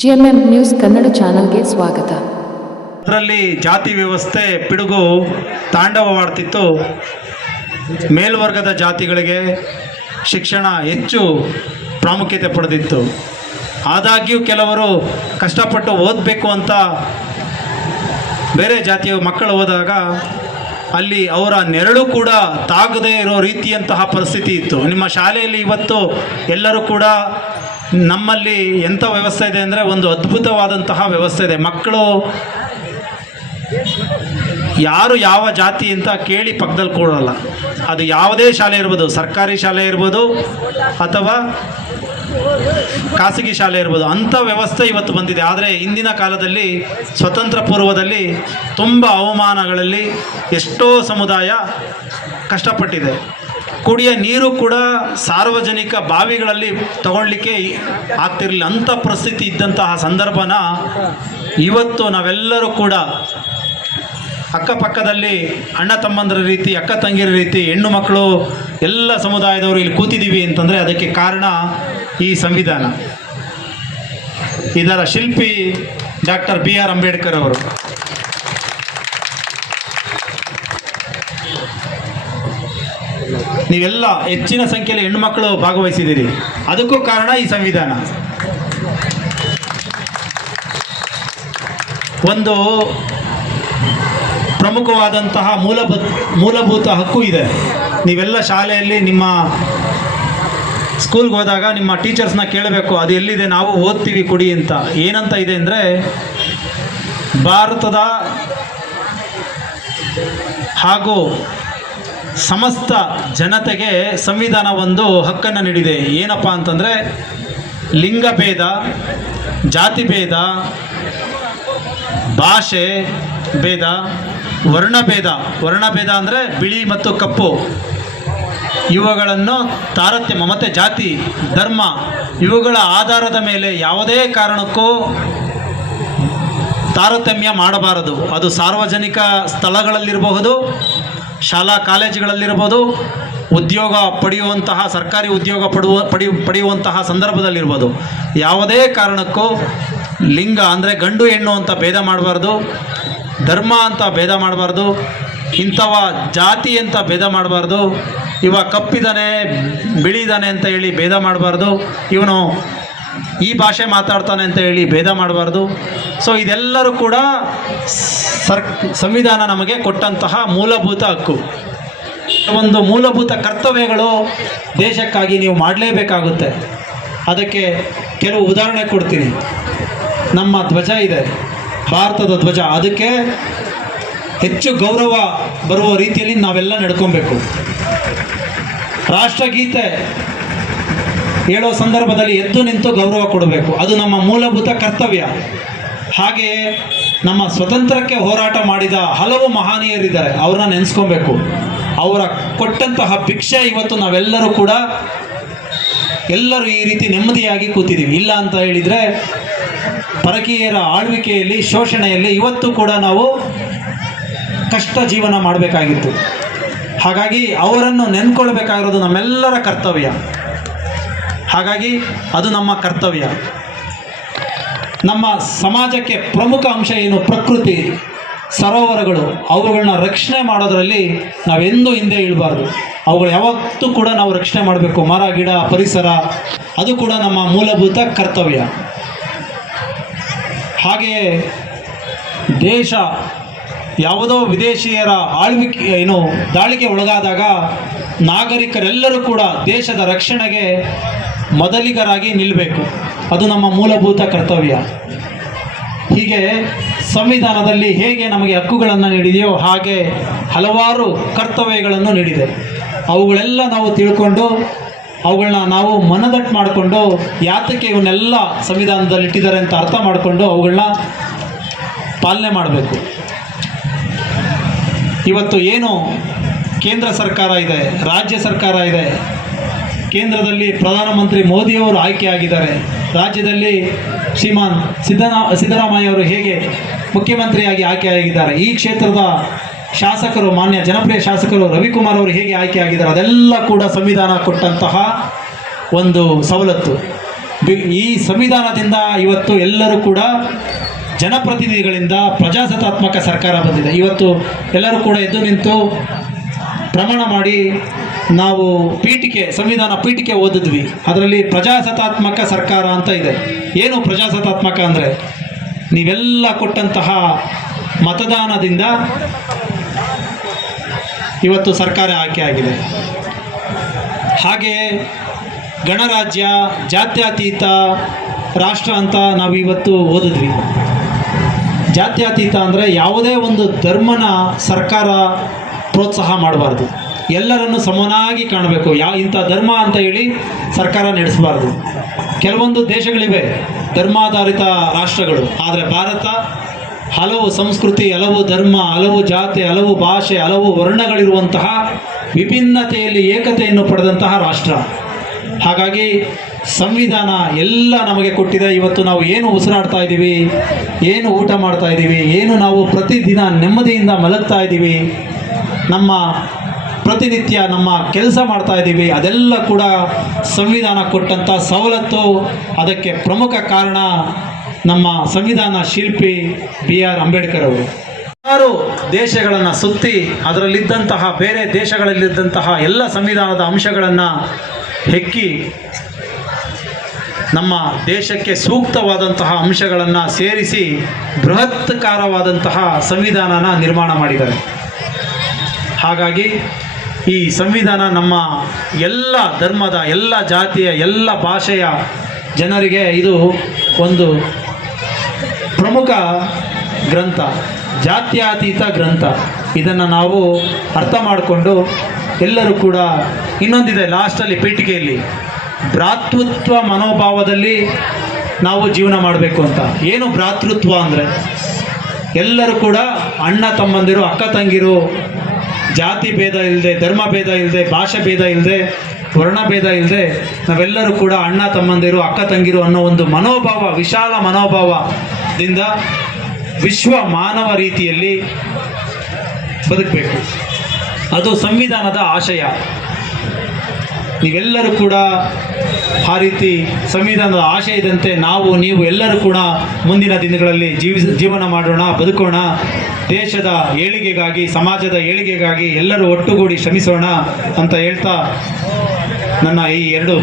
GMM news Kannada ಚಾನೆಲ್ಗೆ ಸ್ವಾಗತ. ಅದರಲ್ಲಿ ಜಾತಿ ವ್ಯವಸ್ಥೆ ಪಿಡುಗು ತಾಂಡವವಾಡ್ತಿತ್ತು. ಮೇಲ್ವರ್ಗದ ಜಾತಿಗಳಿಗೆ ಶಿಕ್ಷಣ ಹೆಚ್ಚು ಪ್ರಾಮುಖ್ಯತೆ ಪಡೆದಿತ್ತು. ಆದಾಗ್ಯೂ ಕೆಲವರು ಕಷ್ಟಪಟ್ಟು ಓದಬೇಕು ಅಂತ ಬೇರೆ ಜಾತಿಯ ಮಕ್ಕಳು ಹೋದಾಗ ಅಲ್ಲಿ ಅವರ ನೆರಳು ಕೂಡ ತಾಗದೇ ಇರೋ ರೀತಿಯಂತಹ ಪರಿಸ್ಥಿತಿ ಇತ್ತು. ನಿಮ್ಮ ಶಾಲೆಯಲ್ಲಿ ಇವತ್ತು ಎಲ್ಲರೂ ಕೂಡ ನಮ್ಮಲ್ಲಿ ಎಂಥ ವ್ಯವಸ್ಥೆ ಇದೆ ಅಂದರೆ ಒಂದು ಅದ್ಭುತವಾದಂತಹ ವ್ಯವಸ್ಥೆ ಇದೆ. ಮಕ್ಕಳು ಯಾರು ಯಾವ ಜಾತಿ ಅಂತ ಕೇಳಿ ಪಕ್ಕದಲ್ಲಿ ಕೂಡಲ್ಲ. ಅದು ಯಾವುದೇ ಶಾಲೆ ಇರ್ಬೋದು, ಸರ್ಕಾರಿ ಶಾಲೆ ಇರ್ಬೋದು ಅಥವಾ ಖಾಸಗಿ ಶಾಲೆ ಇರ್ಬೋದು, ಅಂಥ ವ್ಯವಸ್ಥೆ ಇವತ್ತು ಬಂದಿದೆ. ಆದರೆ ಇಂದಿನ ಕಾಲದಲ್ಲಿ ಸ್ವತಂತ್ರ ಪೂರ್ವದಲ್ಲಿ ತುಂಬ ಅವಮಾನಗಳಲ್ಲಿ ಎಷ್ಟೋ ಸಮುದಾಯ ಕಷ್ಟಪಟ್ಟಿದೆ. ಕುಡಿಯ ನೀರು ಕೂಡ ಸಾರ್ವಜನಿಕ ಬಾವಿಗಳಲ್ಲಿ ತಗೊಳ್ಳಿಕ್ಕೆ ಆಗ್ತಿರಲಿಲ್ಲ. ಅಂಥ ಪರಿಸ್ಥಿತಿ ಇದ್ದಂತಹ ಸಂದರ್ಭನ ಇವತ್ತು ನಾವೆಲ್ಲರೂ ಕೂಡ ಅಕ್ಕಪಕ್ಕದಲ್ಲಿ ಅಣ್ಣ ತಮ್ಮಂದಿರ ರೀತಿ, ಅಕ್ಕ ತಂಗಿರ ರೀತಿ, ಹೆಣ್ಣು ಮಕ್ಕಳು ಎಲ್ಲ ಸಮುದಾಯದವರು ಇಲ್ಲಿ ಕೂತಿದ್ದೀವಿ ಅಂತಂದರೆ ಅದಕ್ಕೆ ಕಾರಣ ಈ ಸಂವಿಧಾನ. ಇದರ ಶಿಲ್ಪಿ ಡಾಕ್ಟರ್ BR ಅಂಬೇಡ್ಕರ್ ಅವರು. ನೀವೆಲ್ಲ ಹೆಚ್ಚಿನ ಸಂಖ್ಯೆಯಲ್ಲಿ ಹೆಣ್ಣುಮಕ್ಕಳು ಭಾಗವಹಿಸಿದ್ದೀರಿ, ಅದಕ್ಕೂ ಕಾರಣ ಈ ಸಂವಿಧಾನ. ಒಂದು ಪ್ರಮುಖವಾದಂತಹ ಮೂಲಭೂತ ಹಕ್ಕು ಇದೆ. ನೀವೆಲ್ಲ ಶಾಲೆಯಲ್ಲಿ ನಿಮ್ಮ ಸ್ಕೂಲ್ಗೆ ಹೋದಾಗ ನಿಮ್ಮ ಟೀಚರ್ಸ್ನ ಕೇಳಬೇಕು, ಅದು ಎಲ್ಲಿದೆ, ನಾವು ಓದ್ತೀವಿ ಕೊಡಿ ಅಂತ. ಏನಂತ ಇದೆ ಅಂದರೆ, ಭಾರತದ ಹಾಗೂ ಸಮಸ್ತ ಜನತೆಗೆ ಸಂವಿಧಾನ ಒಂದು ಹಕ್ಕನ್ನು ನೀಡಿದೆ. ಏನಪ್ಪ ಅಂತಂದರೆ, ಲಿಂಗಭೇದ, ಜಾತಿಭೇದ, ಭಾಷೆ ಭೇದ, ವರ್ಣಭೇದ ಅಂದರೆ ಬಿಳಿ ಮತ್ತು ಕಪ್ಪು, ಇವುಗಳನ್ನು ತಾರತಮ್ಯ, ಮತ್ತು ಜಾತಿ, ಧರ್ಮ, ಇವುಗಳ ಆಧಾರದ ಮೇಲೆ ಯಾವುದೇ ಕಾರಣಕ್ಕೂ ತಾರತಮ್ಯ ಮಾಡಬಾರದು. ಅದು ಸಾರ್ವಜನಿಕ ಸ್ಥಳಗಳಲ್ಲಿರಬಹುದು, ಶಾಲಾ ಕಾಲೇಜುಗಳಲ್ಲಿರ್ಬೋದು, ಉದ್ಯೋಗ ಪಡೆಯುವಂತಹ ಸರ್ಕಾರಿ ಉದ್ಯೋಗ ಪಡೆಯುವಂತಹ ಸಂದರ್ಭದಲ್ಲಿರ್ಬೋದು. ಯಾವುದೇ ಕಾರಣಕ್ಕೂ ಲಿಂಗ ಅಂದರೆ ಗಂಡು ಹೆಣ್ಣು ಅಂತ ಭೇದ ಮಾಡಬಾರ್ದು, ಧರ್ಮ ಅಂತ ಭೇದ ಮಾಡಬಾರ್ದು, ಇಂಥವ ಜಾತಿ ಅಂತ ಭೇದ ಮಾಡಬಾರ್ದು, ಇವ ಕಪ್ಪಿದ್ದಾನೆ ಬಿಳಿದಾನೆ ಅಂತ ಹೇಳಿ ಭೇದ ಮಾಡಬಾರ್ದು, ಇವನು ಈ ಭಾಷೆ ಮಾತಾಡ್ತಾನೆ ಅಂತ ಹೇಳಿ ಭೇದ ಮಾಡಬಾರ್ದು. ಸೊ ಇದೆಲ್ಲರೂ ಕೂಡ ಸಂವಿಧಾನ ನಮಗೆ ಕೊಟ್ಟಂತಹ ಮೂಲಭೂತ ಹಕ್ಕು. ಒಂದು ಮೂಲಭೂತ ಕರ್ತವ್ಯಗಳು ದೇಶಕ್ಕಾಗಿ ನೀವು ಮಾಡಲೇಬೇಕಾಗುತ್ತೆ. ಅದಕ್ಕೆ ಕೆಲವು ಉದಾಹರಣೆ ಕೊಡ್ತೀನಿ. ನಮ್ಮ ಧ್ವಜ ಇದೆ, ಭಾರತದ ಧ್ವಜ, ಅದಕ್ಕೆ ಹೆಚ್ಚು ಗೌರವ ಬರುವ ರೀತಿಯಲ್ಲಿ ನಾವೆಲ್ಲ ನಡ್ಕೊಬೇಕು. ರಾಷ್ಟ್ರಗೀತೆ ಹೇಳೋ ಸಂದರ್ಭದಲ್ಲಿ ಎದ್ದು ನಿಂತು ಗೌರವ ಕೊಡಬೇಕು. ಅದು ನಮ್ಮ ಮೂಲಭೂತ ಕರ್ತವ್ಯ. ಹಾಗೆಯೇ ನಮ್ಮ ಸ್ವತಂತ್ರಕ್ಕೆ ಹೋರಾಟ ಮಾಡಿದ ಹಲವು ಮಹನೀಯರಿದ್ದಾರೆ, ಅವ್ರನ್ನ ನೆನೆಸ್ಕೊಬೇಕು. ಅವರ ಕೊಟ್ಟಂತಹ ಭಿಕ್ಷೆ ಇವತ್ತು ನಾವೆಲ್ಲರೂ ಕೂಡ ಎಲ್ಲರೂ ಈ ರೀತಿ ನೆಮ್ಮದಿಯಾಗಿ ಕೂತಿದ್ದೀವಿ. ಇಲ್ಲ ಅಂತ ಹೇಳಿದರೆ ಪರಕೀಯರ ಆಳ್ವಿಕೆಯಲ್ಲಿ, ಶೋಷಣೆಯಲ್ಲಿ ಇವತ್ತು ಕೂಡ ನಾವು ಕಷ್ಟ ಜೀವನ ಮಾಡಬೇಕಾಗಿತ್ತು. ಹಾಗಾಗಿ ಅವರನ್ನು ನೆನ್ಕೊಳ್ಬೇಕಾಗಿರೋದು ನಮ್ಮೆಲ್ಲರ ಕರ್ತವ್ಯ. ಹಾಗಾಗಿ ಅದು ನಮ್ಮ ಕರ್ತವ್ಯ. ನಮ್ಮ ಸಮಾಜಕ್ಕೆ ಪ್ರಮುಖ ಅಂಶ ಏನು? ಪ್ರಕೃತಿ, ಸರೋವರಗಳು, ಅವುಗಳನ್ನ ರಕ್ಷಣೆ ಮಾಡೋದರಲ್ಲಿ ನಾವೆಂದೂ ಹಿಂದೆ ಇಳಬಾರ್ದು. ಅವುಗಳು ಯಾವತ್ತೂ ಕೂಡ ನಾವು ರಕ್ಷಣೆ ಮಾಡಬೇಕು. ಮರ, ಗಿಡ, ಪರಿಸರ, ಅದು ಕೂಡ ನಮ್ಮ ಮೂಲಭೂತ ಕರ್ತವ್ಯ. ಹಾಗೆಯೇ ದೇಶ ಯಾವುದೋ ವಿದೇಶಿಯರ ದಾಳಿಗೆ ಒಳಗಾದಾಗ ನಾಗರಿಕರೆಲ್ಲರೂ ಕೂಡ ದೇಶದ ರಕ್ಷಣೆಗೆ ಮೊದಲಿಗರಾಗಿ ನಿಲ್ಲಬೇಕು. ಅದು ನಮ್ಮ ಮೂಲಭೂತ ಕರ್ತವ್ಯ. ಹೀಗೆ ಸಂವಿಧಾನದಲ್ಲಿ ಹೇಗೆ ನಮಗೆ ಹಕ್ಕುಗಳನ್ನು ನೀಡಿದೆಯೋ ಹಾಗೆ ಹಲವಾರು ಕರ್ತವ್ಯಗಳನ್ನು ನೀಡಿದೆ. ಅವುಗಳೆಲ್ಲ ನಾವು ತಿಳ್ಕೊಂಡು ಅವುಗಳನ್ನ ನಾವು ಮನದಟ್ಟು ಮಾಡಿಕೊಂಡು ಯಾತಕ್ಕೆ ಇವನ್ನೆಲ್ಲ ಸಂವಿಧಾನದಲ್ಲಿ ಇಟ್ಟಿದ್ದಾರೆ ಅಂತ ಅರ್ಥ ಮಾಡಿಕೊಂಡು ಅವುಗಳನ್ನ ಪಾಲನೆ ಮಾಡಬೇಕು. ಇವತ್ತು ಏನು ಕೇಂದ್ರ ಸರ್ಕಾರ ಇದೆ, ರಾಜ್ಯ ಸರ್ಕಾರ ಇದೆ. ಕೇಂದ್ರದಲ್ಲಿ ಪ್ರಧಾನಮಂತ್ರಿ ಮೋದಿಯವರು ಆಯ್ಕೆಯಾಗಿದ್ದಾರೆ. ರಾಜ್ಯದಲ್ಲಿ ಶ್ರೀಮಾನ್ ಸಿದ್ದರಾಮಯ್ಯ ಅವರು ಹೇಗೆ ಮುಖ್ಯಮಂತ್ರಿಯಾಗಿ ಆಯ್ಕೆಯಾಗಿದ್ದಾರೆ. ಈ ಕ್ಷೇತ್ರದ ಶಾಸಕರು, ಮಾನ್ಯ ಜನಪ್ರಿಯ ಶಾಸಕರು ರವಿಕುಮಾರ್ ಅವರು ಹೇಗೆ ಆಯ್ಕೆಯಾಗಿದ್ದಾರೆ. ಅದೆಲ್ಲ ಕೂಡ ಸಂವಿಧಾನ ಕೊಟ್ಟಂತಹ ಒಂದು ಸವಲತ್ತು. ಈ ಸಂವಿಧಾನದಿಂದ ಇವತ್ತು ಎಲ್ಲರೂ ಕೂಡ ಜನಪ್ರತಿನಿಧಿಗಳಿಂದ ಪ್ರಜಾಸತ್ತಾತ್ಮಕ ಸರ್ಕಾರ ಬಂದಿದೆ. ಇವತ್ತು ಎಲ್ಲರೂ ಕೂಡ ಎದ್ದು ನಿಂತು ಪ್ರಮಾಣ ಮಾಡಿ ನಾವು ಸಂವಿಧಾನ ಪೀಠಿಕೆ ಓದಿದ್ವಿ. ಅದರಲ್ಲಿ ಪ್ರಜಾಸತ್ತಾತ್ಮಕ ಸರ್ಕಾರ ಅಂತ ಇದೆ. ಏನು ಪ್ರಜಾಸತ್ತಾತ್ಮಕ ಅಂದರೆ ನೀವೆಲ್ಲ ಕೊಟ್ಟಂತಹ ಮತದಾನದಿಂದ ಇವತ್ತು ಸರ್ಕಾರ ಆಯ್ಕೆ ಆಗಿದೆ. ಹಾಗೆಯೇ ಗಣರಾಜ್ಯ, ಜಾತ್ಯತೀತ ರಾಷ್ಟ್ರ ಅಂತ ನಾವು ಇವತ್ತು ಓದಿದ್ವಿ. ಜಾತ್ಯತೀತ ಅಂದರೆ ಯಾವುದೇ ಒಂದು ಧರ್ಮನ ಸರ್ಕಾರ ಪ್ರೋತ್ಸಾಹ ಮಾಡಬಾರ್ದು, ಎಲ್ಲರನ್ನು ಸಮನಾಗಿ ಕಾಣಬೇಕು. ಇಂಥ ಧರ್ಮ ಅಂತ ಹೇಳಿ ಸರ್ಕಾರ ನಡೆಸಬಾರ್ದು. ಕೆಲವೊಂದು ದೇಶಗಳಿವೆ ಧರ್ಮಾಧಾರಿತ ರಾಷ್ಟ್ರಗಳು, ಆದರೆ ಭಾರತ ಹಲವು ಸಂಸ್ಕೃತಿ, ಹಲವು ಧರ್ಮ, ಹಲವು ಜಾತಿ, ಹಲವು ಭಾಷೆ, ಹಲವು ವರ್ಣಗಳಿರುವಂತಹ ವಿಭಿನ್ನತೆಯಲ್ಲಿ ಏಕತೆಯನ್ನು ಪಡೆದಂತಹ ರಾಷ್ಟ್ರ. ಹಾಗಾಗಿ ಸಂವಿಧಾನ ಎಲ್ಲ ನಮಗೆ ಕೊಟ್ಟಿದೆ. ಇವತ್ತು ನಾವು ಏನು ಉಸಿರಾಡ್ತಾ ಇದ್ದೀವಿ, ಏನು ಊಟ ಮಾಡ್ತಾ ಇದ್ದೀವಿ, ಏನು ನಾವು ಪ್ರತಿದಿನ ನೆಮ್ಮದಿಯಿಂದ ಮಲಗ್ತಾ ಇದ್ದೀವಿ, ನಮ್ಮ ಪ್ರತಿನಿತ್ಯ ನಮ್ಮ ಕೆಲಸ ಮಾಡ್ತಾ ಇದ್ದೀವಿ, ಅದೆಲ್ಲ ಕೂಡ ಸಂವಿಧಾನ ಕೊಟ್ಟಂಥ ಸವಲತ್ತು. ಅದಕ್ಕೆ ಪ್ರಮುಖ ಕಾರಣ ನಮ್ಮ ಸಂವಿಧಾನ ಶಿಲ್ಪಿ BR ಅಂಬೇಡ್ಕರ್ ಅವರು. 6 ದೇಶಗಳನ್ನು ಸುತ್ತಿ ಅದರಲ್ಲಿದ್ದಂತಹ ಬೇರೆ ದೇಶಗಳಲ್ಲಿದ್ದಂತಹ ಎಲ್ಲ ಸಂವಿಧಾನದ ಅಂಶಗಳನ್ನು ಹೆಕ್ಕಿ ನಮ್ಮ ದೇಶಕ್ಕೆ ಸೂಕ್ತವಾದಂತಹ ಅಂಶಗಳನ್ನು ಸೇರಿಸಿ ಬೃಹತ್ಕಾರವಾದಂತಹ ಸಂವಿಧಾನನ ನಿರ್ಮಾಣ ಮಾಡಿದ್ದಾರೆ. ಹಾಗಾಗಿ ಈ ಸಂವಿಧಾನ ನಮ್ಮ ಎಲ್ಲ ಧರ್ಮದ, ಎಲ್ಲ ಜಾತಿಯ, ಎಲ್ಲ ಭಾಷೆಯ ಜನರಿಗೆ ಇದು ಒಂದು ಪ್ರಮುಖ ಗ್ರಂಥ, ಜಾತ್ಯತೀತ ಗ್ರಂಥ. ಇದನ್ನು ನಾವು ಅರ್ಥ ಮಾಡಿಕೊಂಡು ಎಲ್ಲರೂ ಕೂಡ, ಇನ್ನೊಂದಿದೆ ಲಾಸ್ಟಲ್ಲಿ ಪೀಠಿಕೆಯಲ್ಲಿ, ಭ್ರಾತೃತ್ವ ಮನೋಭಾವದಲ್ಲಿ ನಾವು ಜೀವನ ಮಾಡಬೇಕು ಅಂತ. ಏನು ಭ್ರಾತೃತ್ವ ಅಂದರೆ ಎಲ್ಲರೂ ಕೂಡ ಅಣ್ಣ ತಮ್ಮಂದಿರು, ಅಕ್ಕ ತಂಗಿರು, ಜಾತಿ ಭೇದ ಇಲ್ಲದೆ, ಧರ್ಮ ಭೇದ ಇಲ್ಲದೆ, ಭಾಷೆ ಭೇದ ಇಲ್ಲದೆ, ವರ್ಣ ಭೇದ ಇಲ್ಲದೆ ನಾವೆಲ್ಲರೂ ಕೂಡ ಅಣ್ಣ ತಮ್ಮಂದಿರು, ಅಕ್ಕ ತಂಗಿರು ಅನ್ನೋ ಒಂದು ಮನೋಭಾವ, ವಿಶಾಲ ಮನೋಭಾವದಿಂದ ವಿಶ್ವ ಮಾನವ ರೀತಿಯಲ್ಲಿ ಬದುಕಬೇಕು. ಅದು ಸಂವಿಧಾನದ ಆಶಯ. ನೀವೆಲ್ಲರೂ ಕೂಡ ಆ ರೀತಿ ಸಂವಿಧಾನದ ಆಶಯದಂತೆ ನೀವು ಎಲ್ಲರೂ ಕೂಡ ಮುಂದಿನ ದಿನಗಳಲ್ಲಿ ಜೀವನ ಮಾಡೋಣ, ಬದುಕೋಣ. ದೇಶದ ಏಳಿಗೆಗಾಗಿ, ಸಮಾಜದ ಏಳಿಗೆಗಾಗಿ ಎಲ್ಲರೂ ಒಟ್ಟುಗೂಡಿ ಶ್ರಮಿಸೋಣ ಅಂತ ಹೇಳ್ತಾ ನನ್ನ ಈ 2